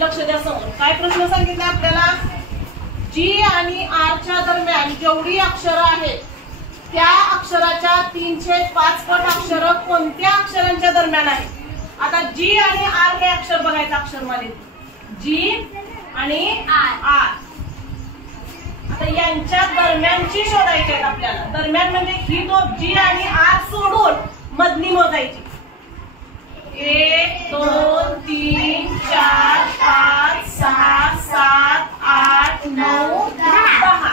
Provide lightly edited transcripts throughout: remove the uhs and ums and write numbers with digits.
लक्ष द्या समोर. काय प्रश्न सांगितले आपल्याला? जी आणि आर च्या दरम्यान जेवढी अक्षरं आहेत त्या अक्षराच्या 3/5 पट अक्षरं कोणत्या अक्षरांच्या दरम्यान आहेत? आता जी आणि आर हे अक्षर बघायचं अक्षरमालेत. जी आणि आर. आता यांच्या दरम्यानची शोधायची आहेत आपल्याला. दरम्यान म्हणजे ही जी आणि आर सोडून मधली मोजायची. 1 2 3 4 5 6 7 8 9 10.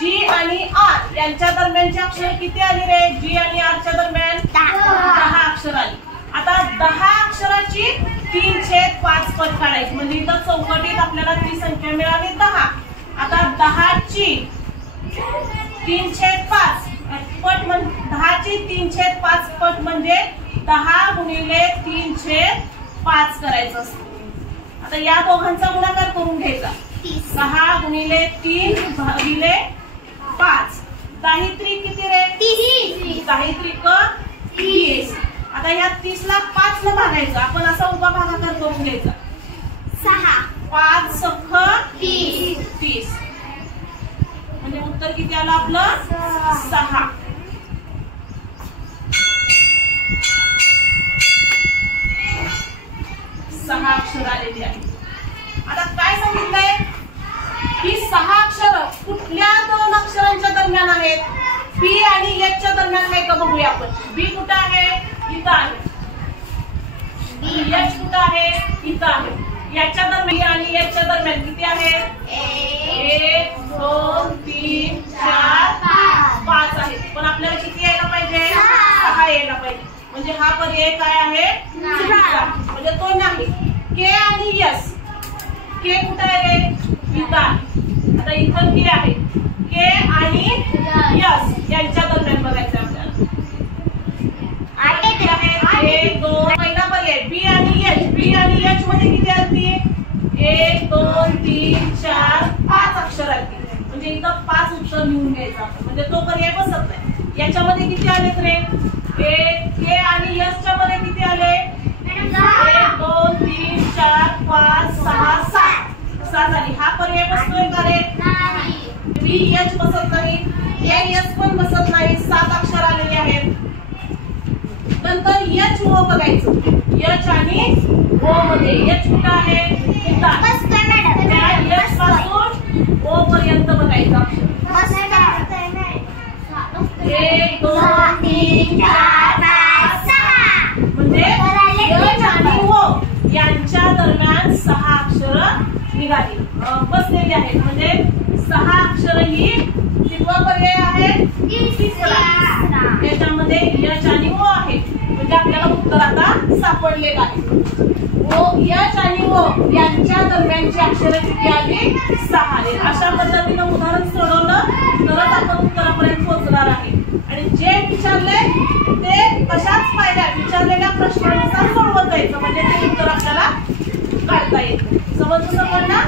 जी आणि आर यांच्या दरम्यानचे अक्षर किती आली रे? जी आणि आर च्या दरम्यान 10 अक्षर आली. आता 10 अक्षराची 3/5 पट काढायची म्हणजे इथं चौकटीत आपल्याला ती संख्या मिळाली 10. आता 10 ची 3/5 पट म्हणजे 10 ची 3/5 पट म्हणजे 10 गुणिले 3/5 करायचं असतं. आता या दोघांचा गुणाकार करून घ्यायचा. 10 गुणिले 3 भागिले 5. 10 त्रिक किती रे? 30. 10 त्रिक 30. आता या 30 ला 5 न भागायचं. आपण असा उभा भागाकार करून घ्यायचा. 6 5 सख 30. म्हणजे उत्तर किती आलं आपलं? 6. सहा अक्षर आलेली आहेत. आता काय सांगितलंय की 6 अक्षर कुठल्या 2 अक्षरांच्या दरम्यान आहेत? बी आणि एच च्या दरम्यान आहे का बघूया आपण. बी कुठं आहे? इथं आहे. एच कुठं आहे? इथं आहे. याच्या दरम्यान आणि एच च्या दरम्यान किती आहेत? 1 2 3 4 5 आहेत. पण आपल्याला किती यायला पाहिजे? 6 यायला पाहिजे. म्हणजे हा पर्याय काय आहे? म्हणजे तो नाही. के आणि एस. के कुठे आहे रे? इथं आहे. आता इथं के आहे. के आणि एस यांच्या दरम्यान बघायचं आपल्याला. 1 2 पहिला पर्याय बी आणि एच. बी आणि एच मध्ये किती आली? 1 2 3 4 5 अक्षर आली. म्हणजे इथं 5 उत्तर लिहून घ्यायचं आपण. म्हणजे तो पर्याय बसत नाही. याच्यामध्ये किती आलेत रे? के आणि एस च्या मध्ये किती आले? 1 2 3 4 5 6 7 झाली. हा पर्याय बसतोय का रे? बी एच बसत नाही. एस पण बसत नाही. 7 अक्षर आलेले आहेत. नंतर एच ओ बघायचं. एच आणि ओ मध्ये एच कुठं आहे? एच पासून ओ पर्यंत बघायचं अक्षर. 1 2 3 4 5 6 म्हणजे एच आणि ओ यांच्या दरम्यान 6 अक्षर निघाली बसलेली आहेत. म्हणजे 6 अक्षर ही कितवा पर्याय आहे? तिसरा. त्याच्यामध्ये एच आणि ओ आहे. म्हणजे आपल्याला उत्तर आता सापडलेलं आहे. एच आणि ओ यांच्या दरम्यानची अक्षरे किती आली? 6 आले. अशा पद्धतीने उदाहरण सोडवलं तरच आपण उत्तरापर्यंत पोहोचणार आहे. आणि जे विचारले ते तशाच पायऱ्या विचारलेल्या प्रश्नानुसार सोडवत जायचं म्हणजे ते उत्तर आपल्याला काढता येईल. समजलं ना?